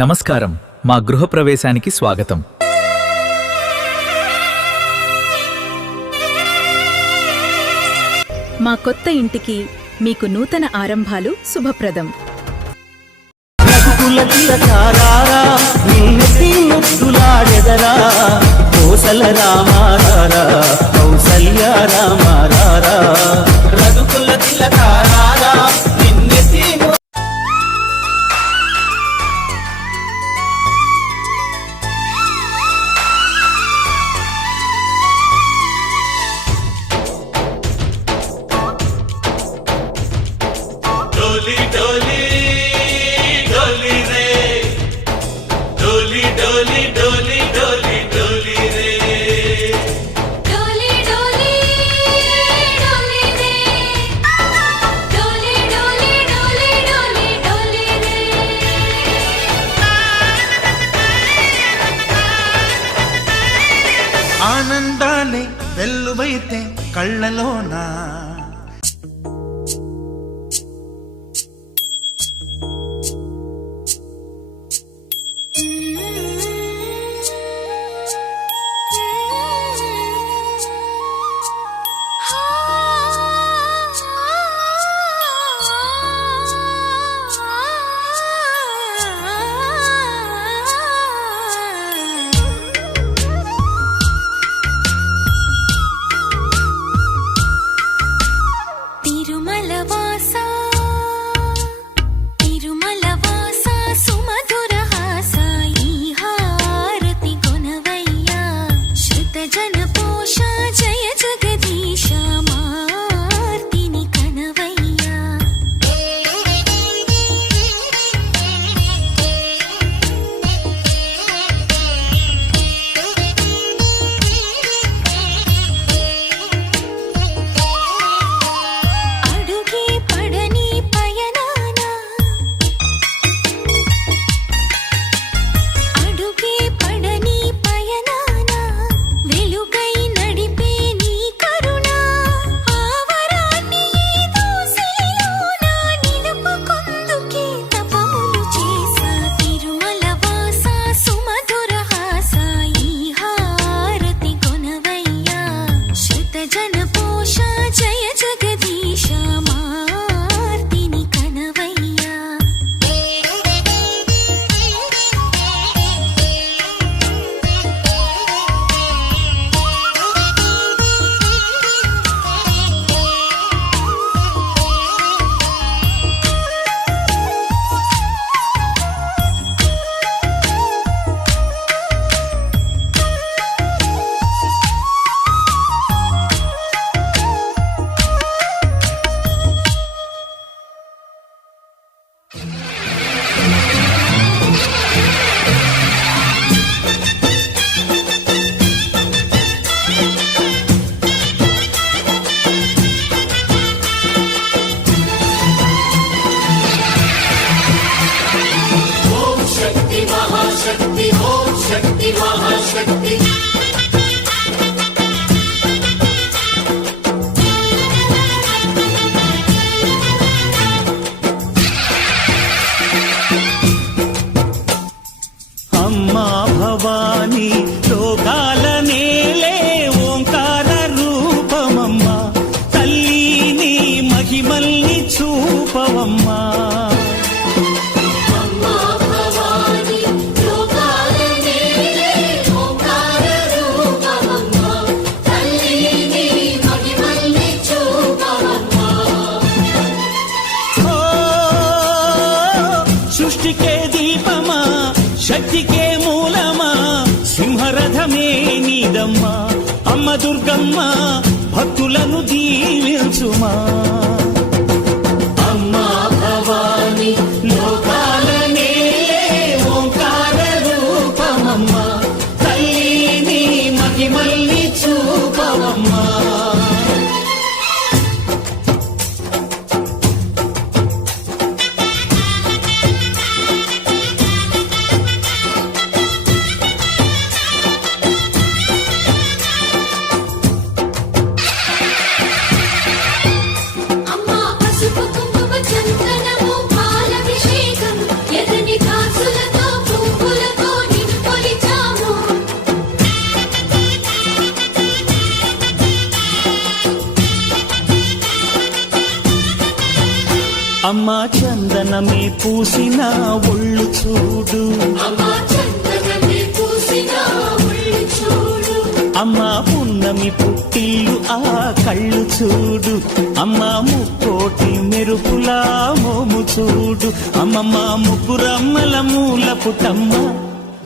నమస్కారం, మా గృహప్రవేశానికి స్వాగతం. మా కొత్త ఇంటికి మీకు నూతన ఆరంభాలు శుభప్రదం. ఆనందాలే వెల్లువైతే కళ్ళలోనా అమ్మా భవానీ లోకాల నేలే ఓంకార రూపమమ్మా, తల్లి నీ మహిమల్ని చూపవమ్మా. సృష్టికే దీపమా, శక్తికే మూలమా, సింహరథమే నీదమ్మా. అమ్మ దుర్గమ్మ భక్తులను దీవించుమా. అమ్మా భవాని లోకాల నేలే ఓంకార రూపమమ్మా, తల్లి నీ మహిమల్ని చూపవమ్మా. I'm అమ్మా చందనమే పూసిన ఒళ్ళు చూడు, అమ్మా చందనమే పూసిన ఒళ్ళు చూడు, అమ్మా పున్నమి పుట్టిల్లు ఆ కళ్ళు చూడు, అమ్మా ముక్కోటి మెరుపులా మోము చూడు, అమ్మమ్మ ముగ్గురమ్మల మూల పుటమ్మ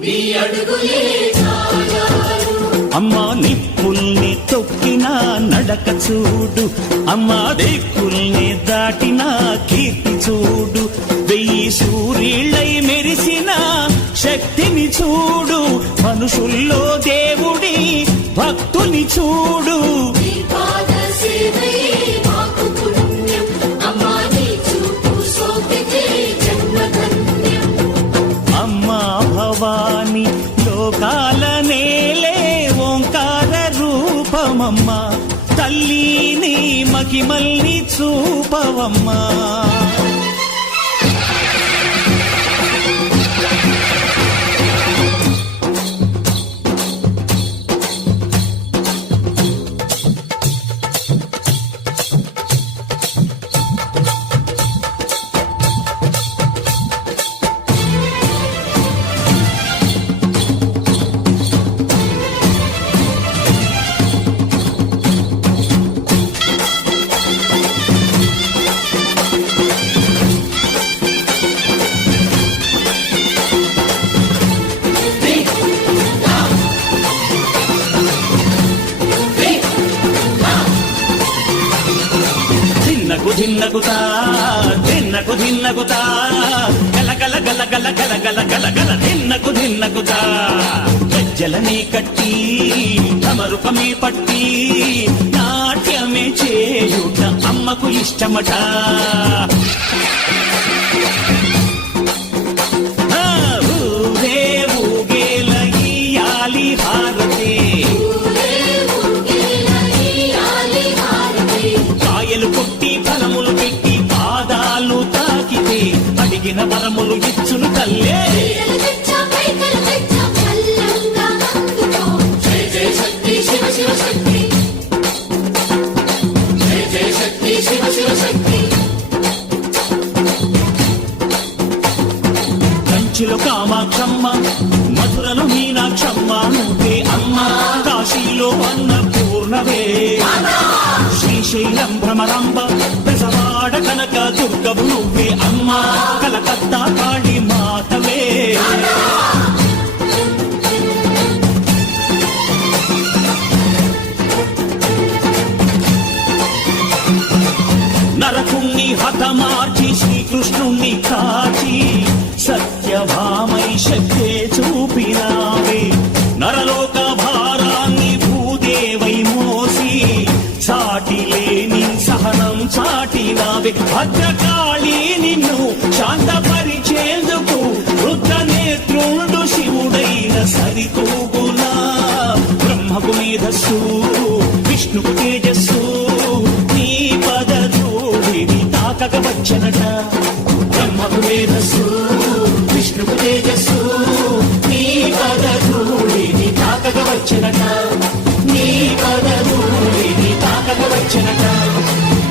నీ అడుగులే చాలారు, అమ్మా నిప్పుల్ని తొక్కిన నడక చూడు, అమ్మా దిక్కుల్ని దాటిన కీర్తి చూడు, 1000 సూర్యుళ్ళై మెరిసిన శక్తిని చూడు, మనుషుల్లో దేవుడి భక్తుని చూడు. నీ పాద సేవయే మాకు పుణ్యం, అమ్మా నీ చూపు సోకితే జన్మధన్యం. అమ్మా భవాని లోకాల నేలే ఓంకార రూపమమ్మా, తల్లిని మహిమల్ని చూపవమ్మా. ధిన్నగుతా ధిన్నగుతా గల గల గల గల గల గల గల గల ధిన్నగుతా గజ్జలనే కట్టి తమరుపమే పట్టి నాట్యమే చేయుట అమ్మకు ఇష్టమట. ఊరే ఊగేల ఇయ్యాలి హారతి, కాయలు కొట్టి ఫలములు పెట్టి పాదాలు తాకితే అడిగిన వరములు ఇచ్చును తల్లే. జయ జయ శక్తి శివ శివ శక్తి, జయ జయ శక్తి శివ శివ శక్తి. కంచిలో కామాక్షమ్మ, మధురలో మీనాక్షమ్మ నువ్వే అమ్మ, కాశీలో అన్నపూర్ణవే, శ్రీశైలం భ్రమరాంబ, బెజవాడ కనక దుర్గవు నువ్వే అమ్మ, కలకత్తా కాళీ మాతవే. నరకుణ్ణి హతమార్చి శ్రీకృష్ణుణ్ణి కాచి సత్యభామై శక్తే చూపినావే, నరలోక భారాన్ని భూదేవై మోసి సాటి లేని సహనం చాటినావే. భద్రకాళి నిన్ను శాంతపరిచేందుకు వృద్ధ నేత్రుండు శివుడైన సరితూగునా, బ్రహ్మకు మేధస్సు విష్ణుకు తేజస్సు నీ పదధూళిని తాకక వచ్చనట. బ్రహ్మకు మేధస్సు విష్ణుకు తేజస్సు నీ పదధూళిని తాకక వచ్చనట, నీ పదధూళిని తాకక వచ్చనట,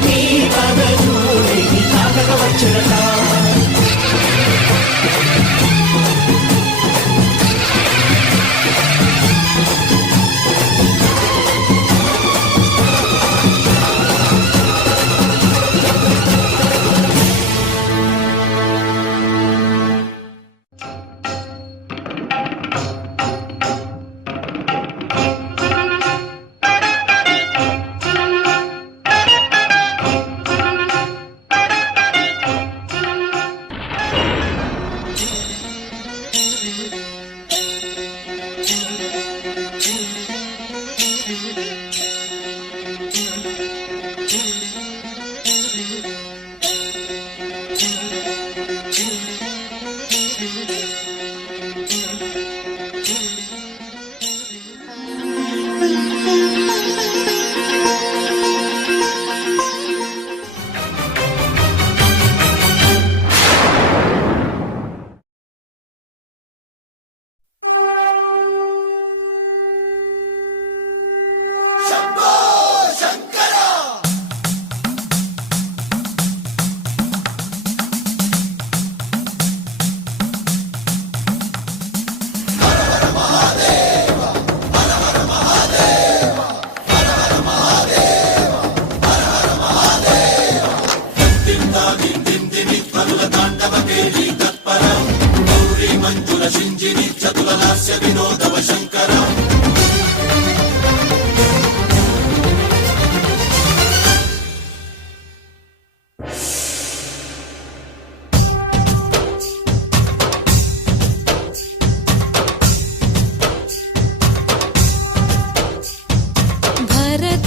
నీ పదధూళిని తాకక వచ్చనట.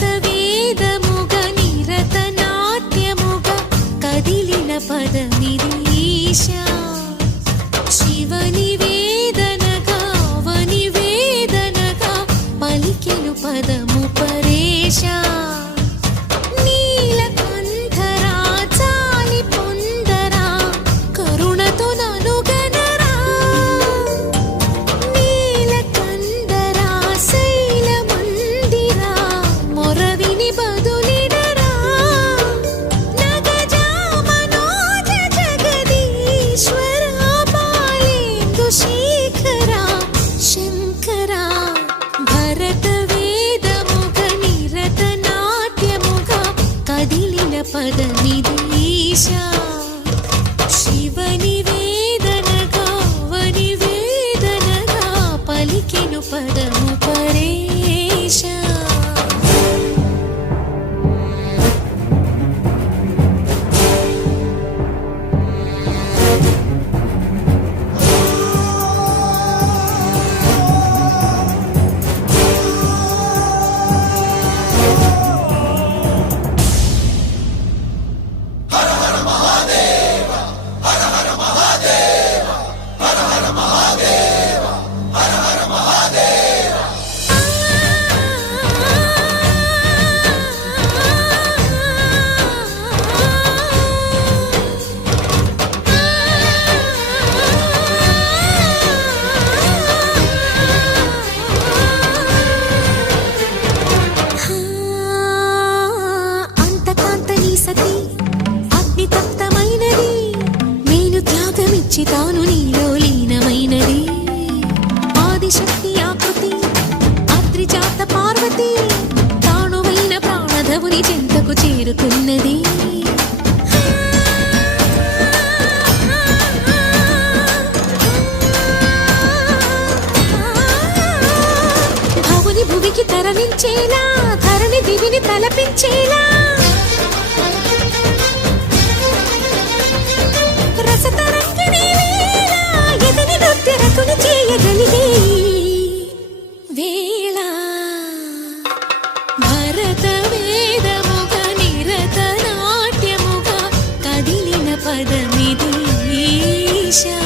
భరతవేదముగ నిరతనాట్యముగ కదిలిన పదమిది ఈశా శివనివేదనగా అవనివేదనగా పలికెను పదము పరేశా నీలకంఠరా చాలి పొందరా కరుణతో ననుగనరా నీలకందరా శైలమందిరా మొరవిని బదులిడరా నగజా మనోజ జగదీశ్వరా పాలేందు శేఖరా శంకరా భరతవేదముగ నిరతనాట్యముగ కదిలిన పదమిది ఈశా శివనివేదనగా అవనివేదనగా పలికెను పదము పరేశా అంతకాంతని సతి అగ్నితప్తమైనది నేను త్యాగమిచ్చి తాను నీలో లీనమైనది ఆదిశక్తి ఆకృతి అద్రిజాత పార్వతి తానువైన ప్రాణధవుని చెంతకు చేరుకున్నది భవుని భువికి తరలించేలా ధరణి దివిని తలపించేలా రసతరంగిణి వేళ ఎదని నృత్యరతుని చేయగలిగే వేళ భరతవేదముగ నిరతనాట్యముగ కదిలిన పదమిది ఈశా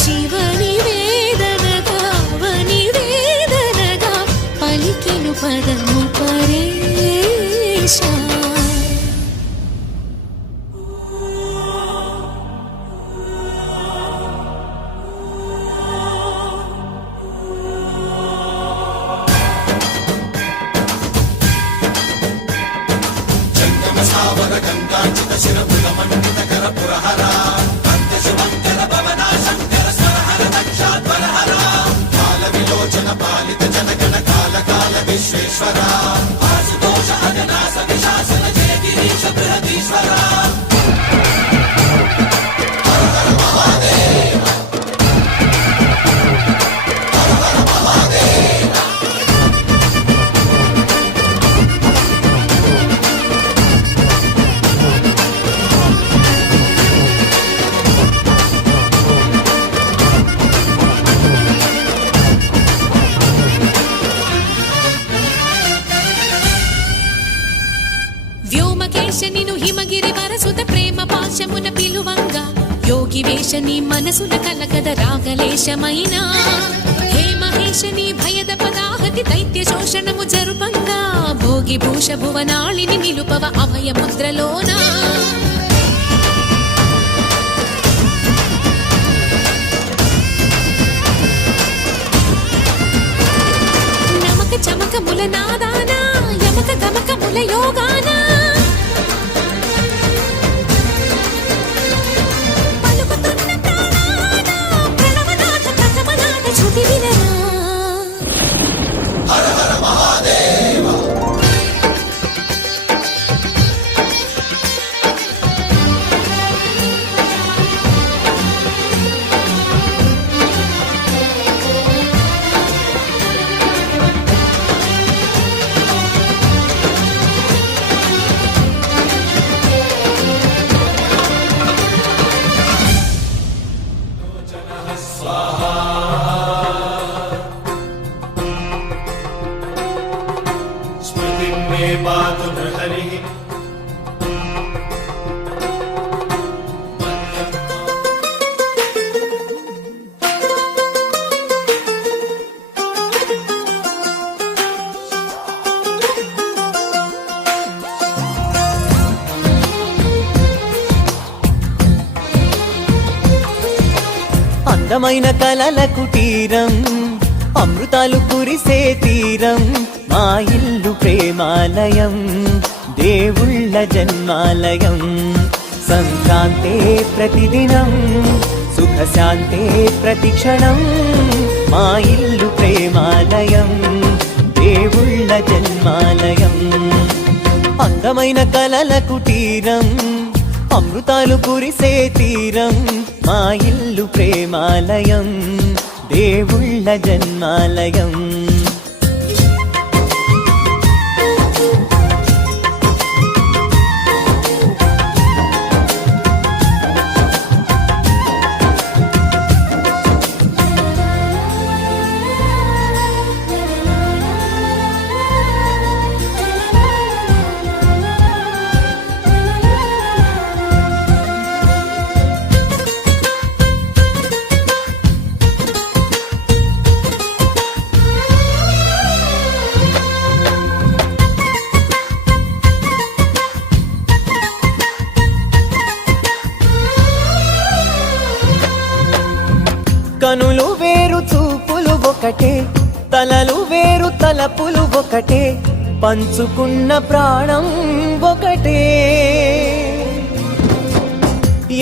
శివనివేదనగా అవనివేదనగా పలికెను పదము పరేశా వ్యోమకేశ నిను హిమగిరి వరసుత ప్రేమ పాశమున పిలువంగా యోగి వేష నీ మనసున కలకద రాగలేశమైన హే మహేశ నీ భయద పదాహతి దైత్య శోషణము జరుపంగా భోగి భూష భువనాళిని నిలుపవ అభయ ముద్రలోనా నమక చమకముల నాదానా యమక గమకముల యోగానా పలుకుతున్న ప్రాణానా ప్రణవనాథ ప్రథమనాథ శృతి వినరా అందమైన కలల కుటీరం అమృతాలు కురిసే తీరం మా ఇల్లు ప్రేమాలయం దేవుళ్ళ జన్మాలయం సంక్రాంతే ప్రతిదినం సుఖశాంతే ప్రతిక్షణం మా ఇల్లు ప్రేమాలయం దేవుళ్ళ జన్మాలయం అందమైన కలల కుటీరం అమృతాలు కురిసే తీరం మా ఇల్లు ప్రేమాలయం దేవుళ్ళ జన్మాలయం కనులు వేరు చూపులు ఒకటే తలలు వేరు తలపులు ఒకటే పంచుకున్న ప్రాణం ఒకటే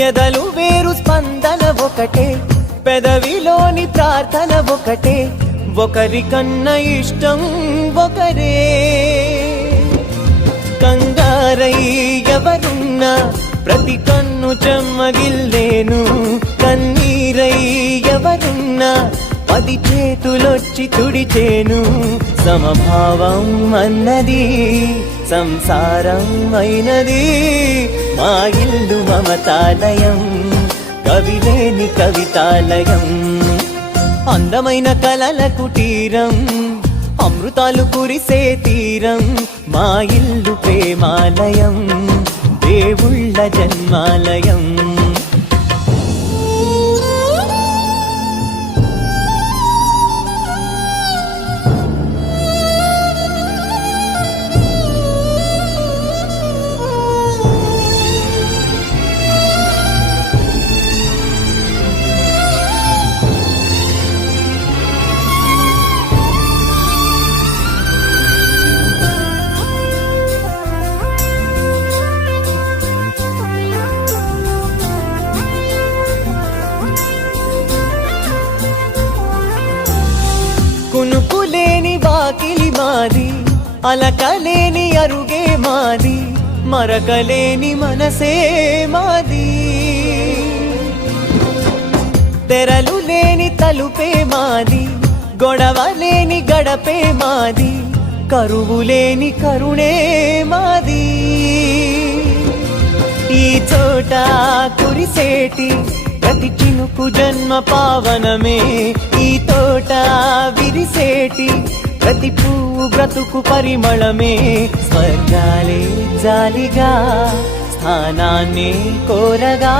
ఎదలు వేరు స్పందన ఒకటే పెదవిలోని ప్రార్థన ఒకటే ఒకరికన్నా ఇష్టం ఒకరే కంగారై ఎవరున్నా ప్రతి కన్ను చెమ్మగిల్లేను కన్నీరై ఎవరున్నా 10 చేతులొచ్చి తుడిచేను సమభావం అన్నది సంసారం అయినది మా ఇల్లు మమతాలయం కవిలేని కవితాలయం అందమైన కలల కుటీరం అమృతాలు కురిసే తీరం మా ఇల్లు ప్రేమాలయం దేవుళ్ళ జన్మాలయం కునుకులేని వాకిలి మాది అలకలేని అరుగే మాది మరకలేని మనసే మాది తెరలు లేని తలుపే మాది గొడవ లేని గడపే మాది కరువు లేని కరుణే మాది ఈ చోట కురిసేటి ప్రతి చినుకు జన్మ పావనమే ఈ తోట విరిసేటి ప్రతి పువ్వు బ్రతుకు పరిమళమే స్వర్గాలే జాలిగా స్థానాన్ని కోరగా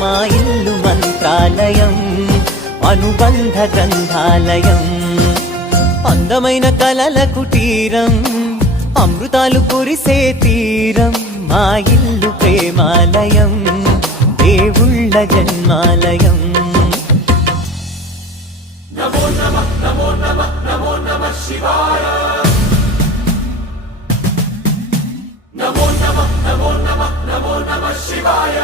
మా ఇల్లు మంత్రాలయం అనుబంధ గ్రంథాలయం అందమైన కలల కుటీరం అమృతాలు కురిసే తీరం మా ఇల్లు ప్రేమాలయం దేవుళ్ళ జన్మాలయం నమో నమః నమో నమః నమో నమః శివాయ నమో నమః నమో నమః నమో నమః శివాయ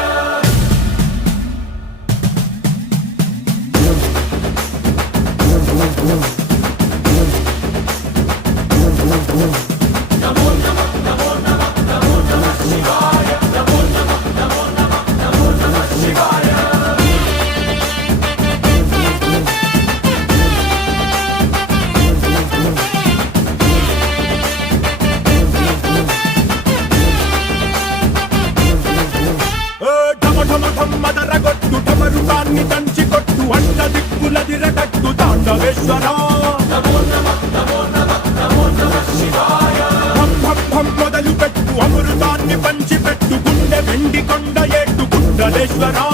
నమో నమః నమో నమః నమో నమః శివాయ నమో నమః నమో నమః నమో నమః శివాయ మదరగొట్టు ఠమరుకాన్ని దంచి కొట్టు అంట దిక్కులదిరగట్టు తాండవేశ్వరా నమో నమః నమో నమః నమో నమః శివాయ భం భం భం మొదలు పెట్టు అమృతాన్ని పంచి పెట్టు గుండె వెండి కొండ ఏట్టు గుండలేశ్వరా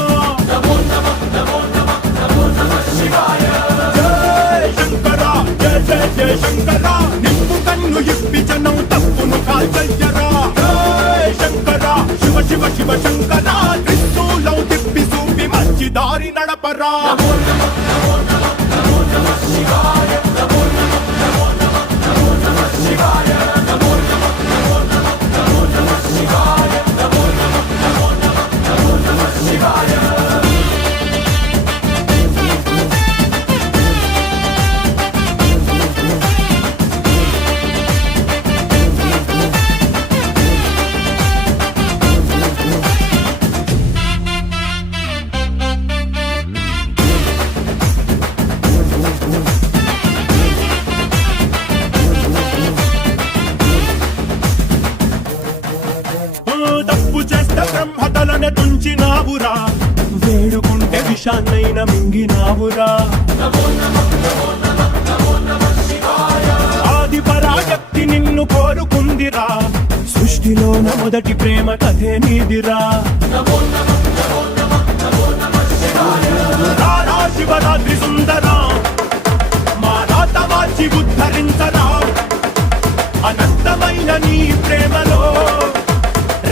నమో నమః నమో నమః నమో నమః శివాయ జయ శంకరా జయ జయ జయ శంకరా నిప్పు కన్ను ఇప్పి జనం తప్పును కాల్చరా జయ శంకరా శివ శివ శివ శంకరా దారి నడపరా తప్పు చేస్తే బ్రహ్మతలనే తుంచినావురా, వేడుకుంటే విషాన్నైన మింగినావురా. ఆది పరాశక్తి నిన్ను కోరుకుందిరా, సృష్టిలోన మొదటి ప్రేమ కథే నీదిరా. రారా శివరాత్రి సుందరా, మా రాత మార్చి ఉద్ధరించరా, అనంతమైన నీ ప్రేమలో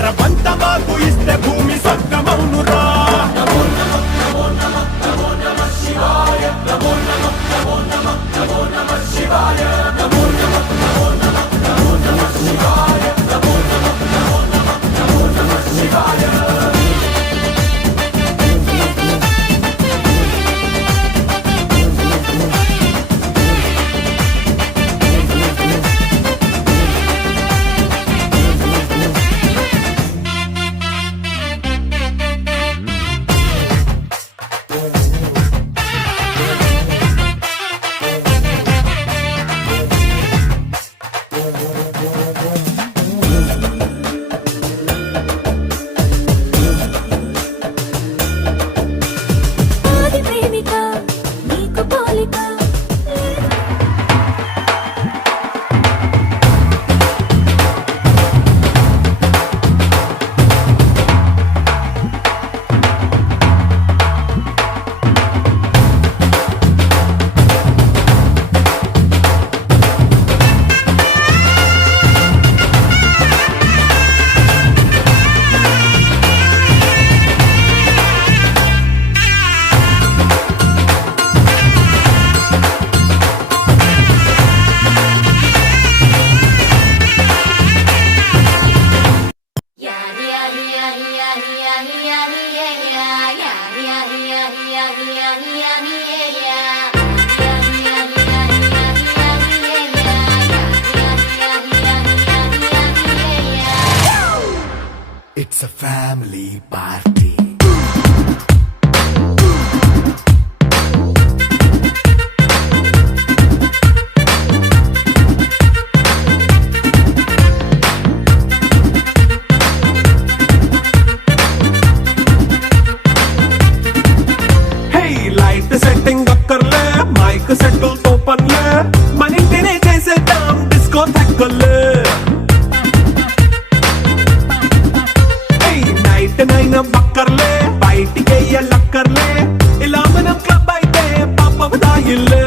రవంత మాకు ఇస్తే భూమి స్వర్గమౌనురా. ఆది ప్రేమిక నీకు పోలిక It's a family party. Hey, light setting అక్కర్లే, మైక్ సెట్టుల్ తో పనిలే, మన ఇంటినే చేసేద్దాం డిస్కో థెక్కలే. నైట్ నైన్ బక్కర్లే, బయటికెయ్యలక్కర్లే, ఇలా మనం క్లబ్ అయితే పాపదాయిల్లే.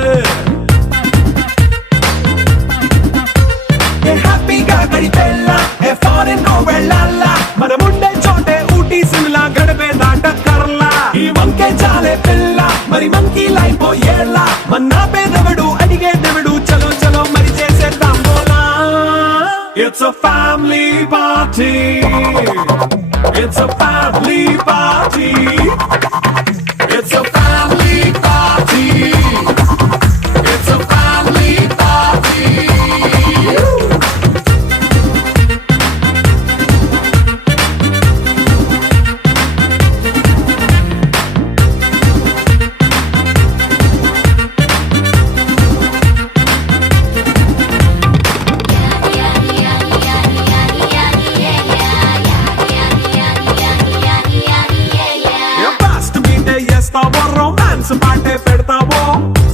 హ్యాపీగా గడిపెళ్ళా, ఏ ఫారెన్ నో వెళ్ళాలా, మనముండే చోటే ఊటీ సిమ్లా గడిపే దాటక్కర్లా. ఈ వంకే చాలే పిల్ల, మరి మంకీ లైపోయేలా, మన్నా పేదవడు అడిగేదెవడు, చలో చలో మరి చేసేద్దాం బోలా. It's a family party. It's a family party. It's a family party. It's a family party. Romance పాటే పెడతావో,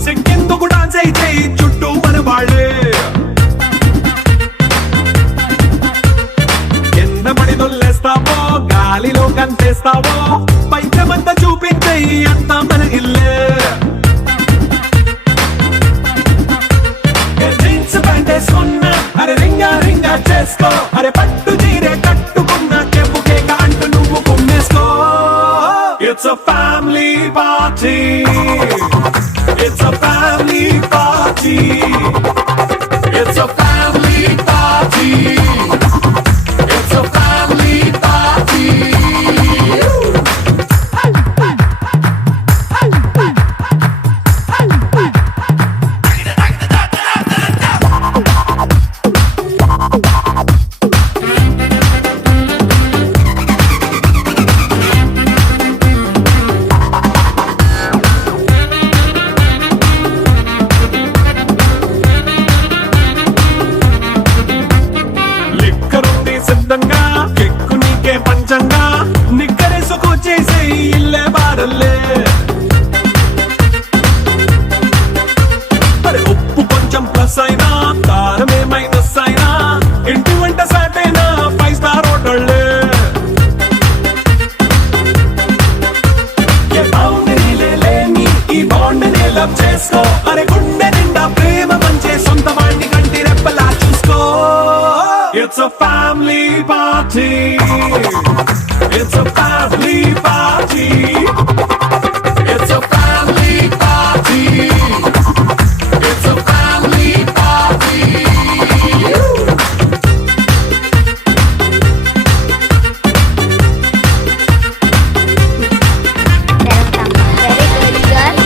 సిగ్గెందుకు డాన్స్ అయి చేయి చుట్టూ మన వాళ్ళే. కింద పడి దొల్లేస్తావో, గాలిలో కంటేస్తావో, పైకమంతా చూపించేయి అంతా మన ఇల్లే. జీన్స్ ప్యాంట్ వేసుకున్నా, అరే రింగా రింగా చేసుకో, అరే పట్టు చీరే కట్టుకున్నా, చెప్పు కేక అంటూ నువ్వు కుమ్మేసుకో. It's a family party. It's a family plus అయినా తారమే మైనస్ అయినా ఇంటి వంట సాటైనా 5 స్టార్ హోటళ్ళే ఏ బౌండరీలే లేని ఈ బాండ్ని లవ్ చేసుకో అరే గుండె నిండా ప్రేమ పంచే సొంత వాణ్ణి కంటి రెప్పలా చూసుకో It's a family party It's a family party It's a family party It's a family party very good girl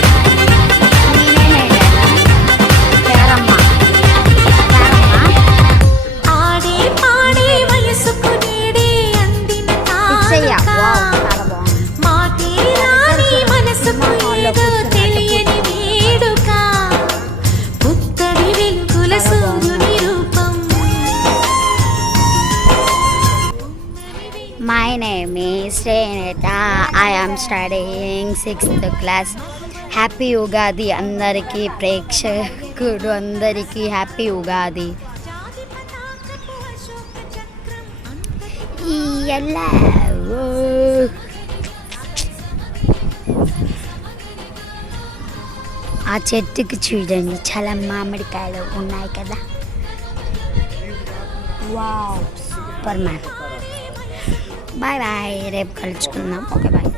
ఆడే పాడే వయసుకు నేడే అందిన కానుక. మాటే రాని మనసుకు ఏదో తెలియని వేడుక. పుత్తడి వెలుగుల సూర్యుని రూపం. My name is Renata. I am studying 6th class. Happy Ugadi అందరికీ, ప్రేక్షకుడు అందరికీ హ్యాపీ ఉగాది. ఎలా ఆ చెట్టుకి చూడండి చాలా మామిడికాయలు ఉన్నాయి కదా. Wow super man. Bye bye, రేపు కలుసుకుందాం. Okay bye.